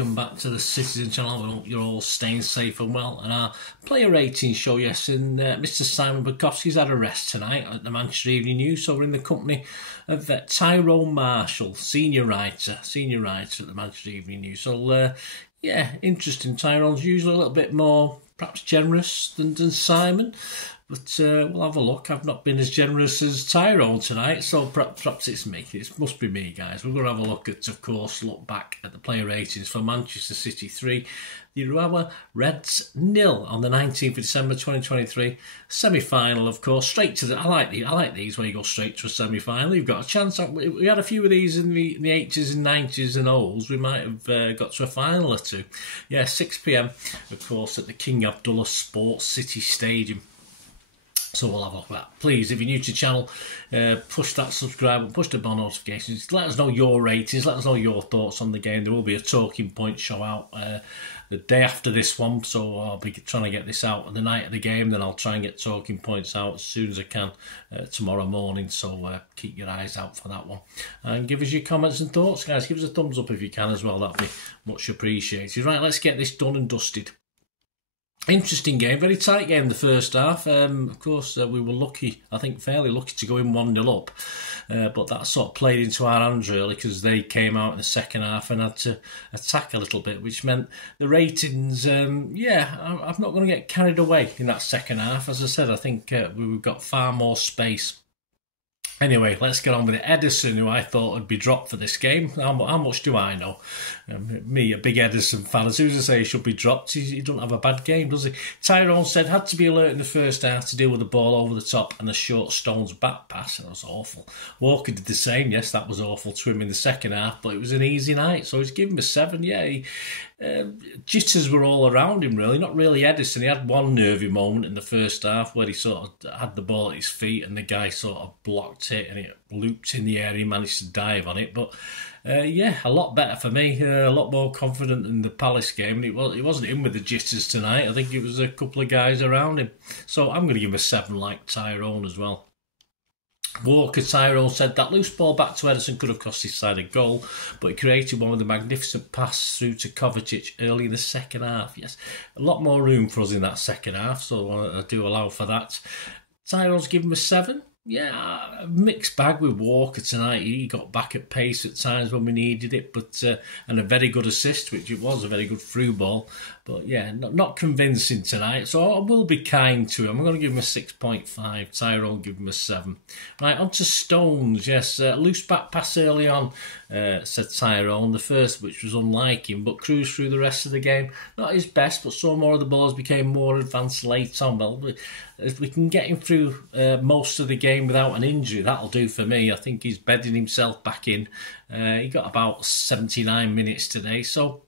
welcome back to the Citizen channel. We hope you're all staying safe and well. And our player rating show, yes, and Mr. Simon Bukowski's had a rest tonight at the Manchester Evening News, so we're in the company of Tyrone Marshall, senior writer at the Manchester Evening News. So, yeah, interesting. Tyrone's usually a little bit more, perhaps, generous than Simon. But we'll have a look. I've not been as generous as Tyrone tonight, so perhaps it's me. It must be me, guys. We're going to have a look at, of course, look back at the player ratings for Manchester City 3, the Urawa Reds 0 on the 19th of December 2023. Semi-final, of course, straight to the... I like these where you go straight to a semi-final. You've got a chance. We had a few of these in the 80s and 90s and O's. We might have got to a final or two. Yeah, 6 p.m, of course, at the King Abdullah Sports City Stadium. So we'll have a look at that. Please, if you're new to the channel, push that subscribe and push the bell notifications. Let us know your ratings. Let us know your thoughts on the game. There will be a talking point show out the day after this one. So I'll be trying to get this out on the night of the game. Then I'll try and get talking points out as soon as I can tomorrow morning. So keep your eyes out for that one. And give us your comments and thoughts, guys. Give us a thumbs up if you can as well. That'd be much appreciated. Right, let's get this done and dusted. Interesting game, very tight game the first half. Of course, we were lucky, I think fairly lucky to go in 1-0 up. But that sort of played into our hands really because they came out in the second half and had to attack a little bit, which meant the ratings, yeah, I'm not going to get carried away in that second half. As I said, I think we've got far more space. Anyway, let's get on with it. Ederson, who I thought would be dropped for this game. How much do I know? Me, a big Ederson fan. As soon as I say he should be dropped, he doesn't have a bad game, does he? Tyrone said had to be alert in the first half to deal with the ball over the top and a short Stones back pass. That was awful. Walker did the same. Yes, that was awful to him in the second half, but it was an easy night. So he's given him a 7. Yeah, jitters were all around him, really. Not really Ederson. He had one nervy moment in the first half where he sort of had the ball at his feet and the guy sort of blocked it and it looped in the air. He managed to dive on it, but yeah, a lot better for me. A lot more confident in the Palace game. And it wasn't him with the jitters tonight. I think it was a couple of guys around him. So I'm going to give him a 7 like Tyrone as well. Walker, Tyrone said that loose ball back to Ederson could have cost his side a goal, but he created one with a magnificent pass through to Kovacic early in the second half. Yes, a lot more room for us in that second half, so I do allow for that. Tyrone's given him a 7. Yeah, a mixed bag with Walker tonight. He got back at pace at times when we needed it, but and a very good assist, which it was a very good through ball. But yeah, not convincing tonight. So I will be kind to him. I'm going to give him a 6.5. Tyrone give him a 7. Right, on to Stones. Yes, loose back pass early on, said Tyrone. The first, which was unlike him, but cruised through the rest of the game. Not his best, but some more of the balls became more advanced late on. Well, if we can get him through most of the game without an injury, that'll do for me. I think he's bedding himself back in. He got about 79 minutes today, so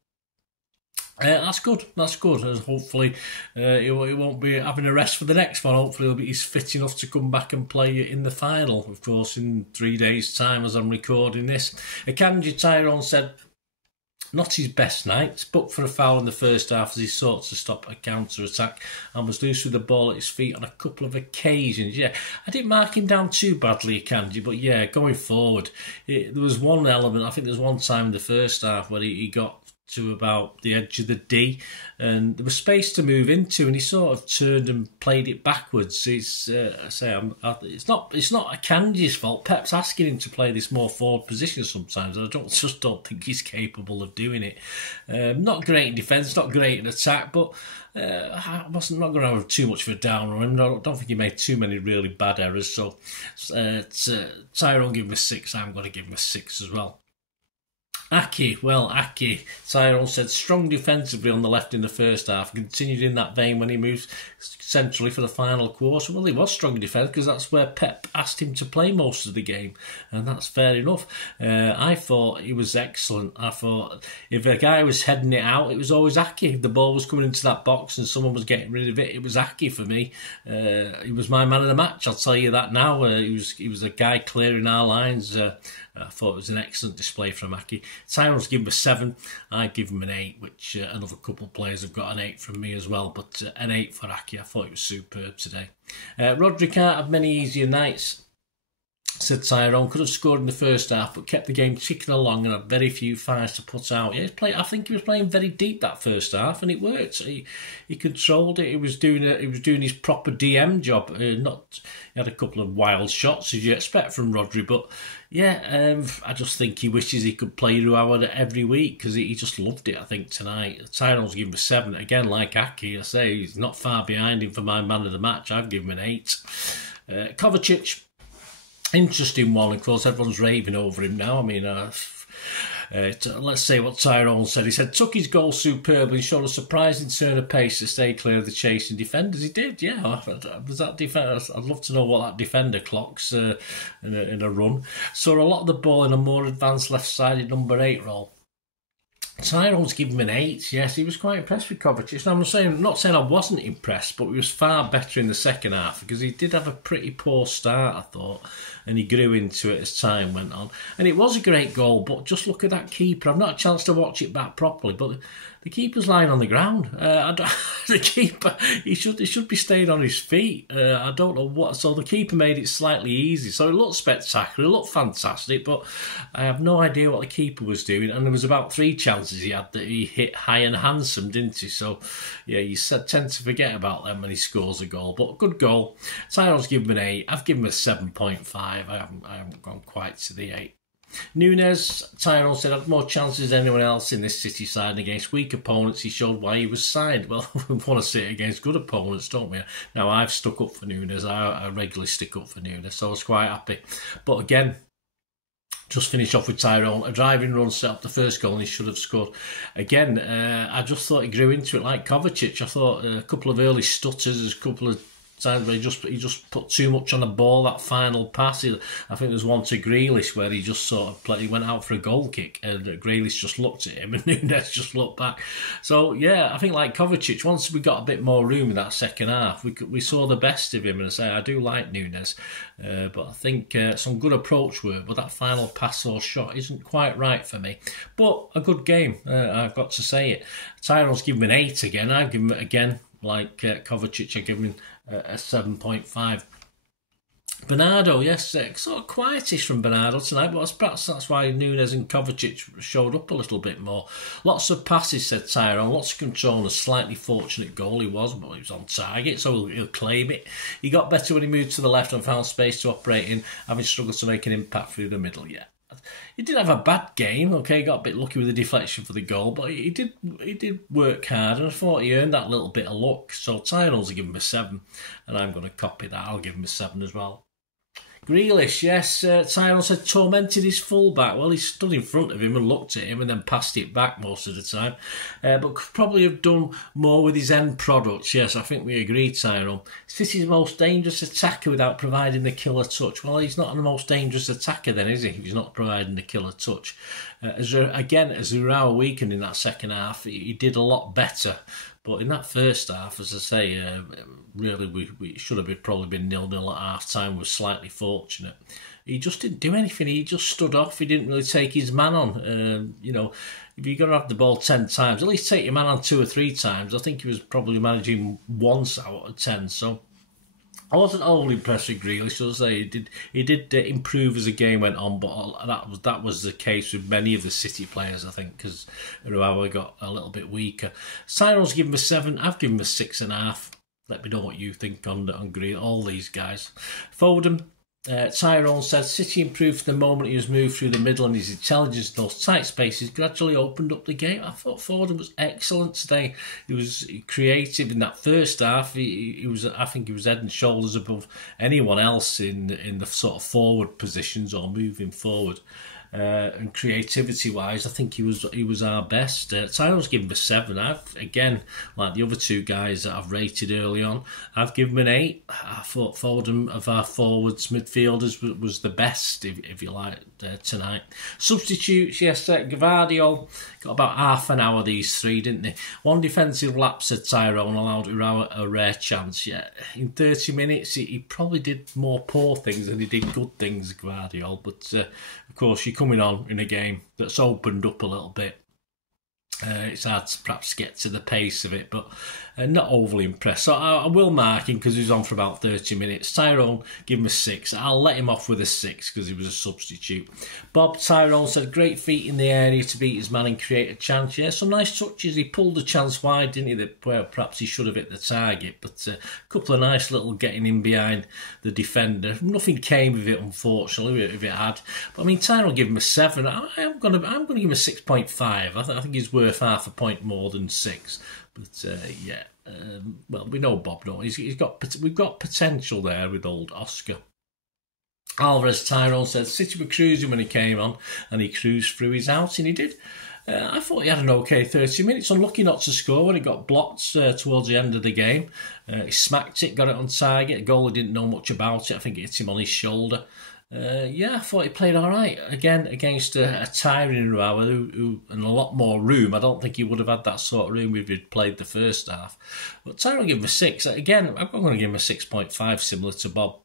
that's good. That's good. And hopefully he won't be having a rest for the next one. Hopefully he's fit enough to come back and play in the final, of course, in 3 days' time as I'm recording this. Akanji, Tyrone said, not his best night, booked for a foul in the first half as he sought to stop a counter-attack and was loose with the ball at his feet on a couple of occasions. Yeah, I didn't mark him down too badly, Akanji, but yeah, going forward, there was one element, I think there was one time in the first half where he got to about the edge of the D and there was space to move into and he sort of turned and played it backwards. It's not Akanji's fault. Pep's asking him to play this more forward position sometimes and I just don't think he's capable of doing it. Not great in defence, not great in attack, but I'm not going to have too much of a down on him. I don't think he made too many really bad errors, so Tyrone give him a 6. I'm going to give him a 6 as well. Aki, Tyrone said strong defensively on the left in the first half, continued in that vein when he moved centrally for the final quarter. Well, he was strong in defence because that's where Pep asked him to play most of the game, and that's fair enough. I thought he was excellent. I thought if a guy was heading it out, it was always Aki. If the ball was coming into that box and someone was getting rid of it, it was Aki for me. He was my man of the match, I'll tell you that now. He was a guy clearing our lines. I thought it was an excellent display from Aki. Tyrone's given him a 7. I give him an 8, which another couple of players have got an 8 from me as well. But an 8 for Aki. I thought it was superb today. Rodri can't have many easier nights. said Tyrone. Could have scored in the first half, but kept the game ticking along and had very few fires to put out. Yeah, I think he was playing very deep that first half, and it worked. He controlled it. He was doing his proper DM job. He had a couple of wild shots as you expect from Rodri, but yeah, I just think he wishes he could play Urawa every week because he just loved it. I think tonight Tyrone's given him a 7 again. Like Aki, I say he's not far behind him for my man of the match. I've given him an 8. Kovacic. Interesting one, of course, everyone's raving over him now. I mean, let's say what Tyrone said. He said, took his goal superbly and showed a surprising turn of pace to stay clear of the chasing defenders. He did, yeah. Was that defender? I'd love to know what that defender clocks in a run. Saw a lot of the ball in a more advanced left-sided number 8 role. Tyrone's given him an 8. Yes, he was quite impressed with Kovacic. Now, I'm not saying I wasn't impressed, but he was far better in the second half because he did have a pretty poor start, I thought, and he grew into it as time went on. And it was a great goal, but just look at that keeper. I've not had a chance to watch it back properly, but the keeper's lying on the ground. The keeper, he should be staying on his feet. I don't know what. So the keeper made it slightly easy. So it looked spectacular, it looked fantastic, but I have no idea what the keeper was doing. And there was about 3 chances he had that he hit high and handsome, didn't he? So yeah, you tend to forget about them when he scores a goal. But good goal. Tyrone's given him an 8. I've given him a 7.5. I haven't gone quite to the 8. Nunes, Tyrone said, had more chances than anyone else in this City side against weak opponents. He showed why he was signed. Well, we want to see it against good opponents, don't we? Now, I've stuck up for Nunes. I regularly stick up for Nunes, so I was quite happy. But again, just finish off with Tyrone. A driving run set up the first goal and he should have scored. Again, I just thought he grew into it like Kovacic. I thought a couple of early stutters, a couple of times where he just put too much on the ball, that final pass. I think there's one to Grealish where he just sort of he went out for a goal kick and Grealish just looked at him and Nunes just looked back. So yeah, I think like Kovacic, once we got a bit more room in that second half, we saw the best of him. And I say I do like Nunes, but I think some good approach work, but that final pass or shot isn't quite right for me. But a good game, I've got to say it. Tyrone's given him an 8 again. I've given him again, like Kovacic, I give him a 7.5. Bernardo, yes, sort of quietish from Bernardo tonight, but perhaps that's why Nunes and Kovacic showed up a little bit more. Lots of passes, said Tyrone, lots of control and a slightly fortunate goal he was, but he was on target, so he'll claim it. He got better when he moved to the left and found space to operate in, having struggled to make an impact through the middle. Yeah, he didn't have a bad game, okay, got a bit lucky with the deflection for the goal, but he did work hard, and I thought he earned that little bit of luck. So Tyrone's give him a 7, and I'm going to copy that. I'll give him a 7 as well. Grealish, yes, Tyrone said tormented his fullback. Well, he stood in front of him and looked at him and then passed it back most of the time. But could probably have done more with his end products. Yes, I think we agree, Tyrone. City's most dangerous attacker without providing the killer touch. Well, he's not the most dangerous attacker then, is he? If he's not providing the killer touch. As Urawa weakened in that second half, he did a lot better. But in that first half, as I say, really we should have probably been 0-0 at half-time. Was slightly fortunate. He just didn't do anything. He just stood off. He didn't really take his man on. If you're going to have the ball 10 times, at least take your man on 2 or 3 times. I think he was probably managing once out of 10. So I wasn't overly impressed with Grealish. So I say he did improve as the game went on, but that was the case with many of the City players, I think, because Urawa got a little bit weaker. Tyrone's given him a 7. I've given him a 6.5. Let me know what you think on Grealish. All these guys. Foden. Tyrone said City improved from the moment he was moved through the middle, and his intelligence in those tight spaces gradually opened up the game. I thought Foden was excellent today. He was creative in that first half. He was, I think, he was head and shoulders above anyone else in the sort of forward positions or moving forward. And creativity-wise, I think he was our best. Tyrone's given him a 7. Again, like the other 2 guys that I've rated early on, I've given him an 8. I thought Foden of our forwards, midfielders, was the best, if you like, tonight. Substitutes, yes, Gvardiol got about half an hour, these 3, didn't they? 1 defensive lapse, said Tyrone, allowed Urawa a rare chance. Yeah, in 30 minutes, he probably did more poor things than he did good things, Gvardiol, but of course, you're coming on in a game that's opened up a little bit. It's hard to perhaps get to the pace of it, but not overly impressed. So I will mark him because he was on for about 30 minutes. Tyrone, give him a 6. I'll let him off with a 6 because he was a substitute. Bob Tyrone said, great feet in the area to beat his man and create a chance. Yeah, some nice touches. He pulled the chance wide, didn't he? That well, perhaps he should have hit the target, but a couple of nice little getting in behind the defender. Nothing came of it, unfortunately, if it had. But I mean, Tyrone give him a 7. I'm going to give him a 6.5. I think he's worth half a point more than 6. But yeah, well, we know Bob. No, we've got potential there with old Oscar. Alvarez Tyrone said City were cruising when he came on, and he cruised through his outing. He did. I thought he had an okay 30 minutes. Unlucky not to score when it got blocked towards the end of the game. He smacked it, got it on target. A goal he didn't know much about it. I think it hit him on his shoulder. Yeah, I thought he played all right. Again, against a tiring Urawa who and a lot more room. I don't think he would have had that sort of room if he'd played the first half. But Tyrone gave him a 6. Again, I'm going to give him a 6.5, similar to Bob.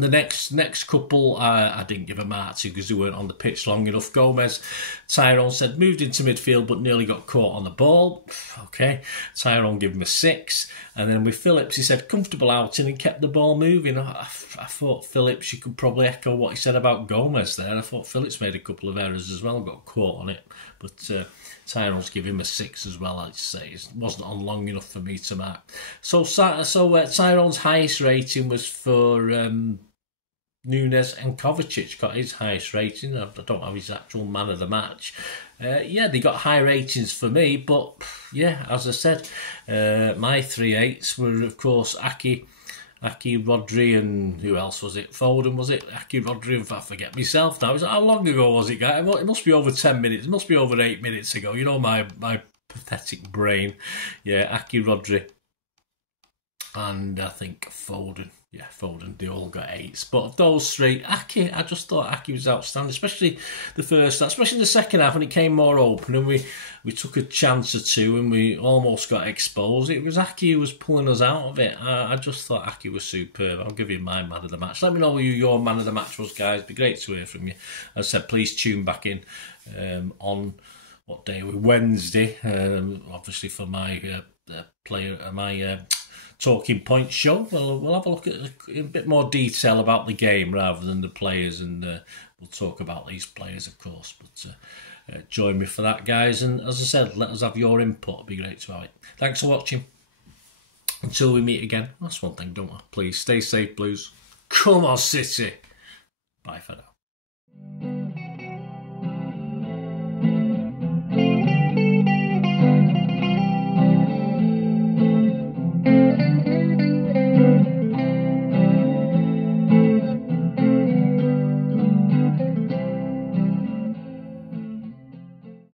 The next couple, I didn't give a mark to because they weren't on the pitch long enough. Gomez, Tyrone said, moved into midfield but nearly got caught on the ball. Okay, Tyrone gave him a 6. And then with Phillips, he said, comfortable outing and kept the ball moving. I thought Phillips, you could probably echo what he said about Gomez there. I thought Phillips made a couple of errors as well, got caught on it. But Tyrone's give him a 6 as well, I'd say. It wasn't on long enough for me to mark. So Tyrone's highest rating was for Nunes and Kovacic. Got his highest rating. I don't have his actual man of the match. Yeah, they got high ratings for me, but yeah, as I said, my 3/8s were, of course, Aki, Rodri, and who else was it? Foden, was it? Aki, Rodri, and I forget myself now. How long ago was it, guys? It must be over 10 minutes. It must be over 8 minutes ago. You know my pathetic brain. Yeah, Aki, Rodri, and I think Foden. Yeah, Foden, they all got 8s. But of those 3, Aki, I just thought Aki was outstanding, especially the first half, especially the second half when it came more open and we took a chance or two and we almost got exposed. It was Aki who was pulling us out of it. I just thought Aki was superb. I'll give you my man of the match. Let me know who your man of the match was, guys. It'd be great to hear from you. As I said, please tune back in on what day? Wednesday, obviously for my Talking Point show. We'll have a look at in a bit more detail about the game rather than the players, and we'll talk about these players, of course. But join me for that, guys. And as I said, let us have your input. It'd be great to have it. Thanks for watching. Until we meet again, that's one thing, don't I? Please stay safe, Blues. Come on, City. Bye for now.